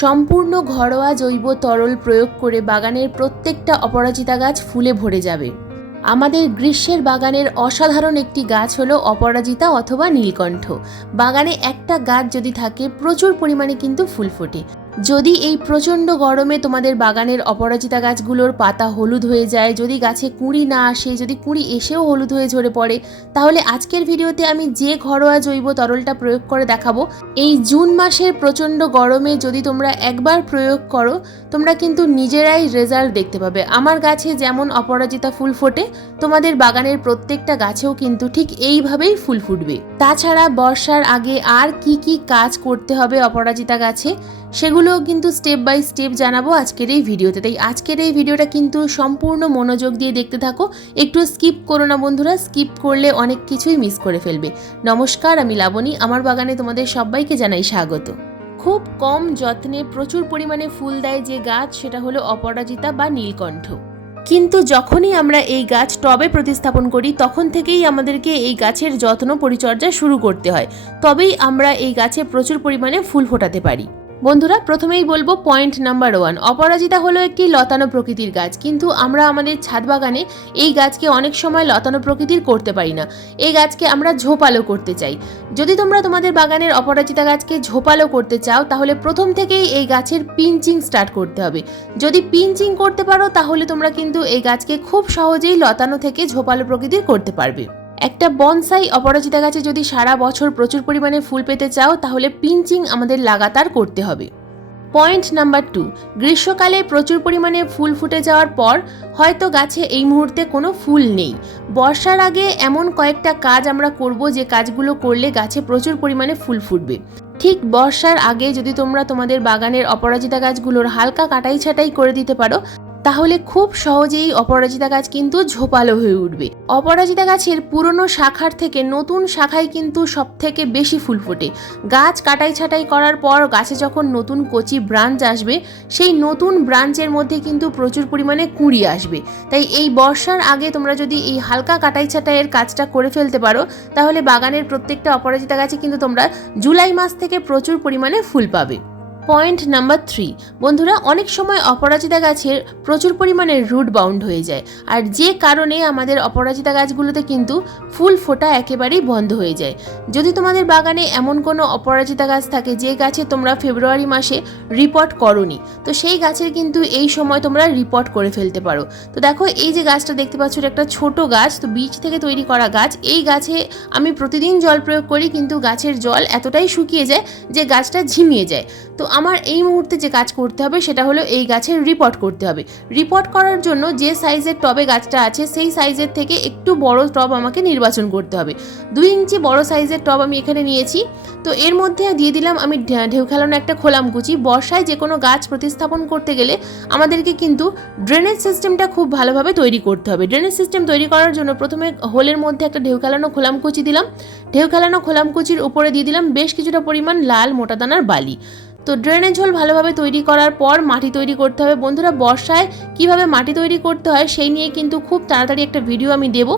সম্পূর্ণ ঘরোয়া জৈব তরল প্রয়োগ করে বাগানের প্রত্যেকটা অপরাজিতা গাছ ফুলে ভরে যাবে। আমাদের গ্রীষ্মের বাগানের অসাধারণ একটি গাছ হলো অপরাজিতা অথবা নীলকণ্ঠ। বাগানে একটা গাছ যদি থাকে প্রচুর পরিমাণে কিন্তু ফুল ফোটে। যদি এই প্রচণ্ড গরমে তোমাদের বাগানের অপরাজিতা গাছগুলোর পাতা হলুদ হয়ে যায়, যদি গাছে কুঁড়ি না আসে, যদি কুঁড়ি এসেও হলুদ হয়ে ঝরে পড়ে, তাহলে আজকের ভিডিওতে আমি যে ঘরোয়া জৈব তরলটা প্রয়োগ করে দেখাবো, এই জুন মাসের প্রচণ্ড গরমে যদি তোমরা একবার প্রয়োগ করো, তোমরা কিন্তু নিজেরাই রেজাল্ট দেখতে পাবে। আমার গাছে যেমন অপরাজিতা ফুল ফোটে, তোমাদের বাগানের প্রত্যেকটা গাছেও কিন্তু ঠিক এইভাবেই ফুল ফুটবে। তাছাড়া বর্ষার আগে আর কি কি কাজ করতে হবে অপরাজিতা গাছে, সেগুলোও কিন্তু স্টেপ বাই স্টেপ জানাবো আজকের এই ভিডিওতে। তাই আজকের এই ভিডিওটা কিন্তু সম্পূর্ণ মনোযোগ দিয়ে দেখতে থাকো, একটু স্কিপ করো না বন্ধুরা, স্কিপ করলে অনেক কিছুই মিস করে ফেলবে। নমস্কার, আমি লাবণী, আমার বাগানে তোমাদের সবাইকে জানাই স্বাগত। খুব কম যত্নে প্রচুর পরিমাণে ফুল দেয় যে গাছ, সেটা হলো অপরাজিতা বা নীলকণ্ঠ। কিন্তু যখনই আমরা এই গাছ টবে প্রতিস্থাপন করি, তখন থেকেই আমাদেরকে এই গাছের যত্ন পরিচর্যা শুরু করতে হয়, তবেই আমরা এই গাছে প্রচুর পরিমাণে ফুল ফোটাতে পারি। বন্ধুরা, প্রথমেই বলবো পয়েন্ট নাম্বার 1, অপরাজিতা হলো একটি লতানো প্রকৃতির গাছ, কিন্তু আমরা আমাদের ছাদ বাগানে এই গাছকে অনেক সময় লতানো প্রকৃতির করতে পারি না। এই গাছকে আমরা ঝোপালো করতে চাই। যদি তোমরা তোমাদের বাগানের অপরাজিতা গাছকে ঝোপালো করতে চাও, তাহলে প্রথম থেকেই এই গাছের পিঞ্চিং স্টার্ট করতে হবে। যদি পিঞ্চিং করতে পারো, তাহলে তোমরা কিন্তু এই গাছকে খুব সহজেই লতানো থেকে ঝোপালো প্রকৃতির করতে পারবে। একটা বনসাই অপরাজিতা গাছে যদি সারা বছর প্রচুর পরিমাণে ফুল পেতে চাও, তাহলে পিঞ্চিং আমাদের লাগাতার করতে হবে। পয়েন্ট নাম্বার 2, গ্রীষ্মকালে প্রচুর পরিমাণে ফুল ফুটে যাওয়ার পর হয়তো গাছে এই মুহূর্তে কোনো ফুল নেই। বর্ষার আগে এমন কয়েকটা কাজ আমরা করব, যে কাজগুলো করলে গাছে প্রচুর পরিমাণে ফুল ফুটবে। ঠিক বর্ষার আগে যদি তোমরা তোমাদের বাগানের অপরাজিতা গাছগুলোর হালকা কাটাই ছাঁটাই করে দিতে পারো, তাহলে খুব সহজেই অপরাজিতা গাছ কিন্তু ঝোপালো হয়ে উঠবে। অপরাজিতা গাছের পুরনো শাখার থেকে নতুন শাখায় কিন্তু সব থেকে বেশি ফুল ফোটে। গাছ কাটাই ছাঁটাই করার পর গাছে যখন নতুন কচি ব্রাঞ্চ আসবে, সেই নতুন ব্রাঞ্চের মধ্যে কিন্তু প্রচুর পরিমাণে কুঁড়ি আসবে। তাই এই বর্ষার আগে তোমরা যদি এই হালকা কাটাই ছাঁটাইয়ের কাজটা করে ফেলতে পারো, তাহলে বাগানের প্রত্যেকটা অপরাজিতা গাছে কিন্তু তোমরা জুলাই মাস থেকে প্রচুর পরিমাণে ফুল পাবে। পয়েন্ট নাম্বার 3, বন্ধুরা, অনেক সময় অপরাজিতা গাছের প্রচুর পরিমাণে রুট বাউন্ড হয়ে যায়, আর যে কারণে আমাদের অপরাজিতা গাছগুলোতে কিন্তু ফুল ফোটা একেবারেই বন্ধ হয়ে যায়। যদি তোমাদের বাগানে এমন কোনো অপরাজিতা গাছ থাকে যে গাছে তোমরা ফেব্রুয়ারি মাসে রিপোর্ট করোনি, তো সেই গাছের কিন্তু এই সময় তোমরা রিপোর্ট করে ফেলতে পারো। তো দেখো, এই যে গাছটা দেখতে পাচ্ছ, এটা একটা ছোট গাছ, তো বীজ থেকে তৈরি করা গাছ। এই গাছে আমি প্রতিদিন জল প্রয়োগ করি, কিন্তু গাছের জল এতটাই শুকিয়ে যায় যে গাছটা ঝিমিয়ে যায়। তো আমার এই মুহূর্তে যে কাজ করতে হবে, সেটা হলো এই গাছের রিপোর্ট করতে হবে। রিপোর্ট করার জন্য যে সাইজের টবে গাছটা আছে, সেই সাইজের থেকে একটু বড় টব আমাকে নির্বাচন করতে হবে। 2 ইঞ্চি বড় সাইজের টব আমি এখানে নিয়েছি। তো এর মধ্যে দিয়ে দিলাম আমি ঢেউ খেলানো একটা খোলামকুচি। বর্ষায় যে কোনো গাছ প্রতিস্থাপন করতে গেলে আমাদেরকে কিন্তু ড্রেনেজ সিস্টেমটা খুব ভালোভাবে তৈরি করতে হবে। ড্রেনেজ সিস্টেম তৈরি করার জন্য প্রথমে হোলের মধ্যে একটা ঢেউ খেলানো খোলামকুচি দিলাম। ঢেউ খেলানো খোলামকুচির উপরে দিয়ে দিলাম বেশ কিছুটা পরিমাণ লাল মোটা দানার বালি। তো ড্রেনেজ হোল ভালোভাবে তৈরি করার পর মাটি তৈরি করতে হবে। বন্ধুরা, বর্ষায় কিভাবে মাটি তৈরি করতে হয় সেই নিয়ে কিন্তু খুব তাড়াতাড়ি একটা ভিডিও আমি দেব।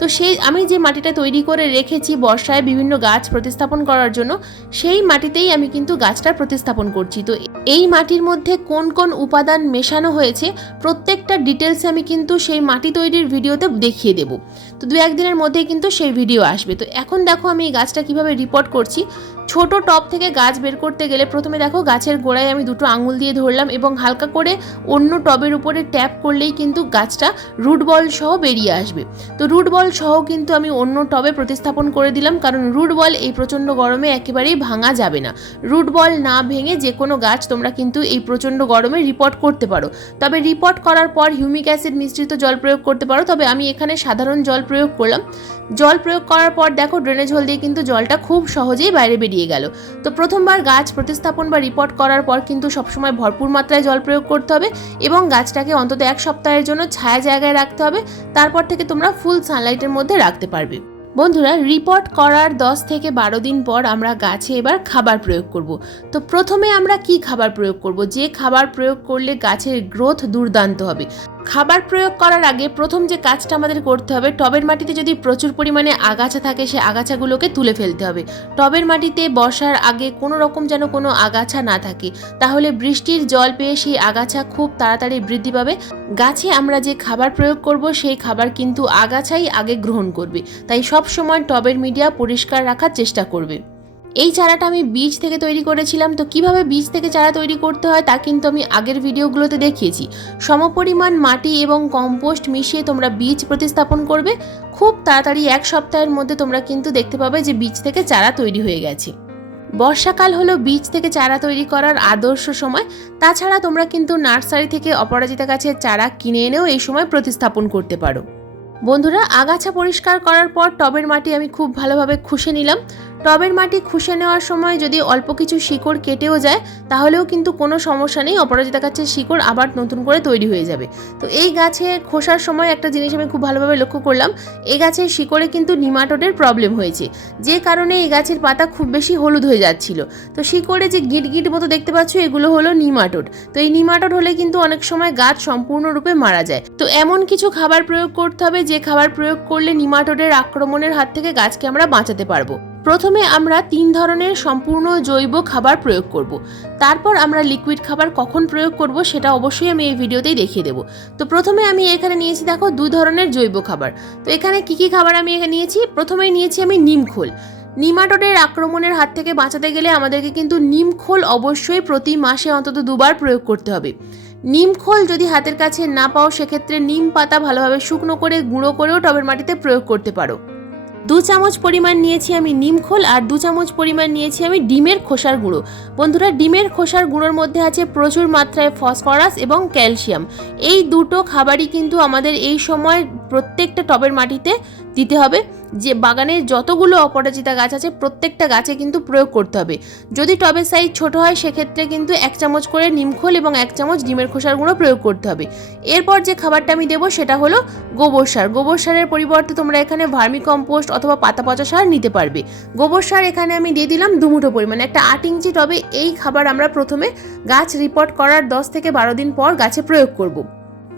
তো সেই আমি যে মাটিটা তৈরি করে রেখেছি বর্ষায় বিভিন্ন গাছ প্রতিস্থাপন করার জন্য, সেই মাটিতেই আমি কিন্তু গাছটা প্রতিস্থাপন করছি। তো এই মাটির মধ্যে কোন কোন উপাদান মেশানো হয়েছে প্রত্যেকটা ডিটেলসে আমি কিন্তু সেই মাটি তৈরির ভিডিওতে দেখিয়ে দেব। তো 2-1 দিনের মধ্যেই কিন্তু সেই ভিডিও আসবে। তো এখন দেখো আমি এই গাছটা কিভাবে রিপোর্ট করছি। ছোট টব থেকে গাছ বের করতে গেলে প্রথমে দেখো গাছের গোড়ায় আমি 2টো আঙুল দিয়ে ধরলাম এবং হালকা করে অন্য টবের উপরে ট্যাপ করলেই কিন্তু গাছটা রুট বল সহ বেরিয়ে আসবে। তো রুট বল সহ কিন্তু আমি অন্য টবে প্রতিস্থাপন করে দিলাম, কারণ রুট বল এই প্রচণ্ড গরমে একেবারেই ভাঙা যাবে না। রুট বল না ভেঙে যে কোনো গাছ তোমরা কিন্তু এই প্রচণ্ড গরমে রিপোর্ট করতে পারো। তবে রিপোর্ট করার পর হিউমিক অ্যাসিড মিশ্রিত জল প্রয়োগ করতে পারো, তবে আমি এখানে সাধারণ জল প্রয়োগ করলাম। জল প্রয়োগ করার পর দেখো ড্রেনেজ হোল দিয়ে কিন্তু জলটা খুব সহজেই বাইরে বেরিয়ে গেল। তো প্রথমবার গাছ প্রতিস্থাপন বা রিপোর্ট করার পর কিন্তু সবসময় ভরপুর মাত্রায় জল প্রয়োগ করতে হবে এবং গাছটাকে অন্তত 1 সপ্তাহের জন্য ছায়া জায়গায় রাখতে হবে। তারপর থেকে তোমরা ফুল সানলাইটের মধ্যে রাখতে পারবে। বন্ধুরা, রিপোর্ট করার 10 থেকে 12 দিন পর আমরা গাছে এবার খাবার প্রয়োগ করব। তো প্রথমে আমরা কি খাবার প্রয়োগ করব, যে খাবার প্রয়োগ করলে গাছের গ্রোথ দুর্দান্ত হবে। খাবার প্রয়োগ করার আগে প্রথম যে কাজটা আমাদের করতে হবে, টবের মাটিতে যদি প্রচুর পরিমাণে আগাছা থাকে সেই আগাছাগুলোকে তুলে ফেলতে হবে। টবের মাটিতে বসার আগে কোনো রকম যেন কোনো আগাছা না থাকে, তাহলে বৃষ্টির জল পেয়ে সেই আগাছা খুব তাড়াতাড়ি বৃদ্ধি পাবে। গাছে আমরা যে খাবার প্রয়োগ করব সেই খাবার কিন্তু আগাছাই আগে গ্রহণ করবে, তাই সব সময় টবের মিডিয়া পরিষ্কার রাখার চেষ্টা করবে। এই চারাটা আমি বীজ থেকে তৈরি করেছিলাম। তো কিভাবে বীজ থেকে চারা তৈরি করতে হয় তা কিন্তু আমি আগের ভিডিওগুলোতে দেখিয়েছি। সমপরিমাণ মাটি এবং কম্পোস্ট মিশিয়ে তোমরা বীজ প্রতিস্থাপন করবে, খুব তাড়াতাড়ি 1 সপ্তাহের মধ্যে তোমরা কিন্তু দেখতে পাবে যে বীজ থেকে চারা তৈরি হয়ে গেছে। বর্ষাকাল হলো বীজ থেকে চারা তৈরি করার আদর্শ সময়। তাছাড়া তোমরা কিন্তু নার্সারি থেকে অপরাজিতা গাছের চারা কিনে এনেও এই সময় প্রতিস্থাপন করতে পারো। বন্ধুরা, আগাছা পরিষ্কার করার পর টবের মাটি আমি খুব ভালোভাবে খুশে নিলাম। টবের মাটি খুশে নেওয়ার সময় যদি অল্প কিছু শিকড় কেটেও যায় তাহলেও কিন্তু কোনো সমস্যা নেই, অপরাজিতা গাছের শিকড় আবার নতুন করে তৈরি হয়ে যাবে। তো এই গাছে খোসার সময় একটা জিনিস আমি খুব ভালোভাবে লক্ষ্য করলাম, এই গাছের শিকড়ে কিন্তু নিমাটোডের প্রবলেম হয়েছে, যে কারণে এই গাছের পাতা খুব বেশি হলুদ হয়ে যাচ্ছিল। তো শিকড়ে যে গিট গিট মতো দেখতে পাচ্ছ এগুলো হলো নিমাটোড। তো এই নিমাটোড হলে কিন্তু অনেক সময় গাছ সম্পূর্ণরূপে মারা যায়। তো এমন কিছু খাবার প্রয়োগ করতে হবে যে খাবার প্রয়োগ করলে নিমাটোডের আক্রমণের হাত থেকে গাছকে আমরা বাঁচাতে পারবো। প্রথমে আমরা 3 ধরনের সম্পূর্ণ জৈব খাবার প্রয়োগ করব। তারপর আমরা লিকুইড খাবার কখন প্রয়োগ করব সেটা অবশ্যই আমি এই ভিডিওতেই দেখিয়ে দেবো। তো প্রথমে আমি এখানে নিয়েছি দেখো 2 ধরনের জৈব খাবার। তো এখানে কি খাবার আমি এখানে নিয়েছি, প্রথমেই নিয়েছি আমি নিমখোল। নিমাটোডের আক্রমণের হাত থেকে বাঁচাতে গেলে আমাদেরকে কিন্তু নিমখোল অবশ্যই প্রতি মাসে অন্তত 2 বার প্রয়োগ করতে হবে। নিমখোল যদি হাতের কাছে না পাও সেক্ষেত্রে নিম পাতা ভালোভাবে শুকনো করে গুঁড়ো করেও টবের মাটিতে প্রয়োগ করতে পারো। 2 চামচ পরিমাণ নিয়েছি আমি নিমখোল আর 2 চামচ পরিমাণ নিয়েছি আমি ডিমের খোসার গুঁড়ো। বন্ধুরা, ডিমের খোসার গুঁড়োর মধ্যে আছে প্রচুর মাত্রায় ফসফরাস এবং ক্যালসিয়াম। এই দুটো খাবারই কিন্তু আমাদের এই সময় প্রত্যেকটা টবের মাটিতে দিতে হবে। যে বাগানের যতগুলো অপরাজিতা গাছ আছে প্রত্যেকটা গাছে কিন্তু প্রয়োগ করতে হবে। যদি টবের সাইজ ছোট হয় সেক্ষেত্রে কিন্তু 1 চামচ করে নিমখোল এবং 1 চামচ ডিমের খোসার গুঁড়ো প্রয়োগ করতে হবে। এরপর যে খাবারটা আমি দেবো সেটা হলো গোবর সার। গোবর সারের পরিবর্তে তোমরা এখানে ভার্মি কম্পোস্ট অথবা পাতা পচা সার নিতে পারবে। গোবর সার এখানে আমি দিয়ে দিলাম 2 মুঠো পরিমাণে। একটা 8 ইঞ্চি টবে এই খাবার আমরা প্রথমে গাছ রিপোর্ট করার 10 থেকে 12 দিন পর গাছে প্রয়োগ করব।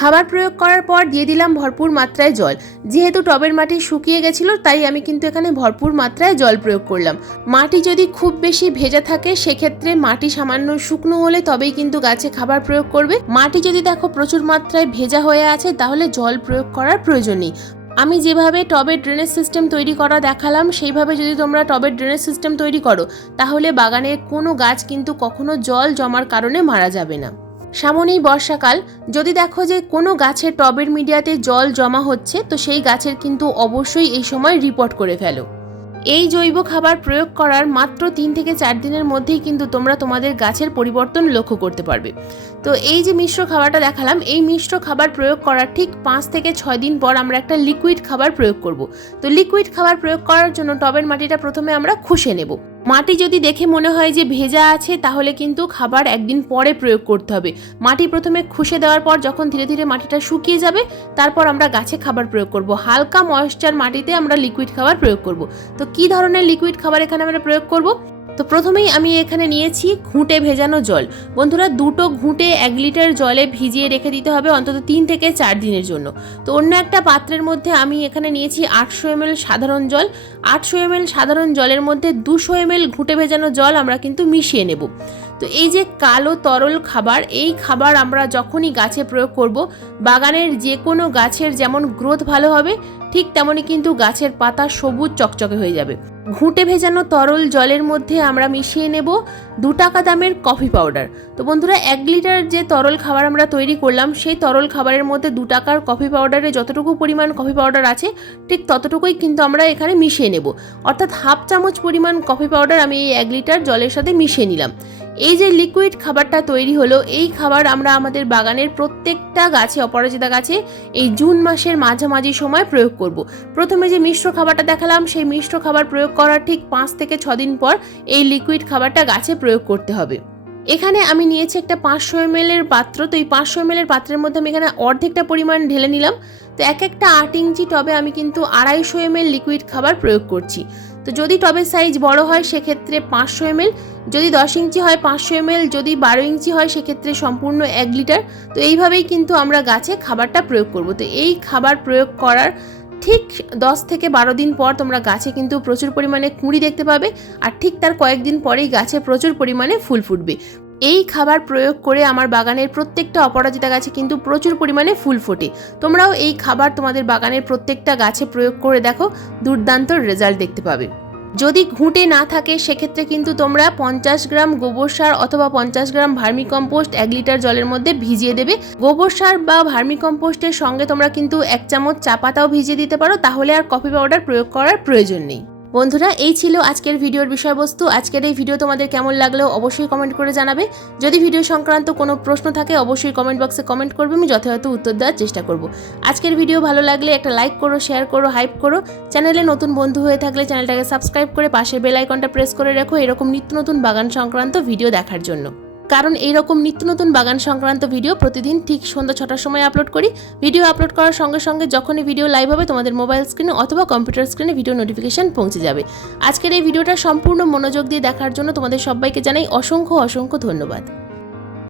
খাবার প্রয়োগ করার পর দিয়ে দিলাম ভরপুর মাত্রায় জল। যেহেতু টবের মাটি শুকিয়ে গেছিল তাই আমি কিন্তু এখানে ভরপুর মাত্রায় জল প্রয়োগ করলাম। মাটি যদি খুব বেশি ভেজা থাকে সেক্ষেত্রে মাটি সামান্য শুকনো হলে তবেই কিন্তু গাছে খাবার প্রয়োগ করবে। মাটি যদি দেখো প্রচুর মাত্রায় ভেজা হয়ে আছে তাহলে জল প্রয়োগ করার প্রয়োজন নেই। আমি যেভাবে টবের ড্রেনেজ সিস্টেম তৈরি করা দেখালাম সেইভাবে যদি তোমরা টবের ড্রেনেজ সিস্টেম তৈরি করো তাহলে বাগানের কোনো গাছ কিন্তু কখনো জল জমার কারণে মারা যাবে না। সামনেই বর্ষাকাল, যদি দেখো যে কোনো গাছের টবের মিডিয়াতে জল জমা হচ্ছে তো সেই গাছের কিন্তু অবশ্যই এই সময় রিপোর্ট করে ফেলো। এই জৈব খাবার প্রয়োগ করার মাত্র 3 থেকে 4 দিনের মধ্যেই কিন্তু তোমরা তোমাদের গাছের পরিবর্তন লক্ষ্য করতে পারবে। তো এই যে মিশ্র খাবারটা দেখালাম, এই মিশ্র খাবার প্রয়োগ করার ঠিক 5 থেকে 6 দিন পর আমরা একটা লিকুইড খাবার প্রয়োগ করব। তো লিকুইড খাবার প্রয়োগ করার জন্য টবের মাটিটা প্রথমে আমরা খুশে নেব। মাটি যদি দেখে মনে হয় যে ভেজা আছে তাহলে কিন্তু খাবার একদিন পরে প্রয়োগ করতে হবে। মাটি প্রথমে খুশে দেওয়ার পর যখন ধীরে ধীরে মাটিটা শুকিয়ে যাবে তারপর আমরা গাছে খাবার প্রয়োগ করব। হালকা ময়েশ্চার মাটিতে আমরা লিকুইড খাবার প্রয়োগ করব। তো কি ধরনের লিকুইড খাবার এখানে আমরা প্রয়োগ করব? তো প্রথমেই আমি এখানে নিয়েছি ঘুঁটে ভেজানো জল। বন্ধুরা, 2টো ঘুঁটে 1 লিটার জলে ভিজিয়ে রেখে দিতে হবে অন্তত 3 থেকে 4 দিনের জন্য। তো অন্য একটা পাত্রের মধ্যে আমি এখানে নিয়েছি 800 ml সাধারণ জল। 800 ml সাধারণ জলের মধ্যে 200 ml ঘুঁটে ভেজানো জল আমরা কিন্তু মিশিয়ে নেব। তো এই যে কালো তরল খাবার, এই খাবার আমরা যখনই গাছে প্রয়োগ করব বাগানের যে কোনো গাছের যেমন গ্রোথ ভালো হবে ঠিক তেমনই কিন্তু গাছের পাতা সবুজ চকচকে হয়ে যাবে। ঘুঁটে ভেজানো তরল জলের মধ্যে আমরা মিশিয়ে নেব 2 টাকা দামের কফি পাউডার। তো বন্ধুরা, 1 লিটার যে তরল খাবার আমরা তৈরি করলাম সেই তরল খাবারের মধ্যে 2 টাকার কফি পাউডারে যতটুকু পরিমাণ কফি পাউডার আছে ঠিক ততটুকুই কিন্তু আমরা এখানে মিশিয়ে নেব। অর্থাৎ 1/2 চামচ পরিমাণ কফি পাউডার আমি এই 1 লিটার জলের সাথে মিশিয়ে নিলাম। এই যে লিকুইড খাবারটা তৈরি হলো, এই খাবার আমরা আমাদের বাগানের প্রত্যেকটা গাছে, অপরাজিতা গাছে এই জুন মাসের মাঝামাঝি সময় প্রয়োগ করব। প্রথমে যে মিশ্র খাবারটা দেখালাম সেই মিশ্র খাবার প্রয়োগ করার ঠিক 5 থেকে 6 দিন পর এই লিকুইড খাবারটা গাছে প্রয়োগ করতে হবে। এখানে আমি নিয়েছি একটা 500 ml এর পাত্র। তো এই 500 ml এর পাত্রের মধ্যে আমি এখানে অর্ধেকটা পরিমাণ ঢেলে নিলাম। তো এক একটা 8 ইঞ্চি টবে আমি কিন্তু 250 ml লিকুইড খাবার প্রয়োগ করছি। তো যদি টবের সাইজ বড় হয় সেক্ষেত্রে 500 ml, যদি 10 ইঞ্চি হয় 500 ml, যদি 12 ইঞ্চি হয় সেক্ষেত্রে সম্পূর্ণ 1 লিটার। তো এইভাবেই কিন্তু আমরা গাছে খাবারটা প্রয়োগ করব। তো এই খাবার প্রয়োগ করার ঠিক 10 থেকে 12 দিন পর তোমরা গাছে কিন্তু প্রচুর পরিমাণে কুঁড়ি দেখতে পাবে, আর ঠিক তার কয়েকদিন পরেই গাছে প্রচুর পরিমাণে ফুল ফুটবে। এই খাবার প্রয়োগ করে আমার বাগানের প্রত্যেকটা অপরাজিতা গাছে কিন্তু প্রচুর পরিমাণে ফুল ফোটে। তোমরাও এই খাবার তোমাদের বাগানের প্রত্যেকটা গাছে প্রয়োগ করে দেখো, দুর্দান্ত রেজাল্ট দেখতে পাবে। যদি ঘুঁটে না থাকে সেক্ষেত্রে কিন্তু তোমরা 50 গ্রাম গোবর সার অথবা 50 গ্রাম ভার্মিকম্পোস্ট 1 লিটার জলের মধ্যে ভিজিয়ে দেবে। গোবর সার বা ভার্মিকম্পোস্টের সঙ্গে তোমরা কিন্তু 1 চামচ চা পাতাও ভিজিয়ে দিতে পারো, তাহলে আর কফি পাউডার প্রয়োগ করার প্রয়োজন নেই। বন্ধুরা, এই ছিল আজকের ভিডিওর বিষয়বস্তু। আজকের এই ভিডিও তোমাদের কেমন লাগলো অবশ্যই কমেন্ট করে জানাবে। যদি ভিডিও সংক্রান্ত কোনো প্রশ্ন থাকে অবশ্যই কমেন্ট বক্সে কমেন্ট করবে, আমি যথাযথ উত্তর দেওয়ার চেষ্টা করব। আজকের ভিডিও ভালো লাগলে একটা লাইক করো, শেয়ার করো, হাইপ করো। চ্যানেলে নতুন বন্ধু হয়ে থাকলে চ্যানেলটাকে সাবস্ক্রাইব করে পাশের বেল আইকনটা প্রেস করে রাখো এরকম নিত্য নতুন বাগান সংক্রান্ত ভিডিও দেখার জন্য। কারণ এইরকম নিত্য নতুন বাগান সংক্রান্ত ভিডিও প্রতিদিন ঠিক সন্ধ্যা 6টার সময় আপলোড করি। ভিডিও আপলোড করার সঙ্গে সঙ্গে যখনই ভিডিও লাইভ হবে তোমাদের মোবাইল স্ক্রিনে অথবা কম্পিউটার স্ক্রিনে ভিডিও নোটিফিকেশন পৌঁছে যাবে। আজকের এই ভিডিওটা সম্পূর্ণ মনোযোগ দিয়ে দেখার জন্য তোমাদের সবাইকে জানাই অসংখ্য অসংখ্য ধন্যবাদ।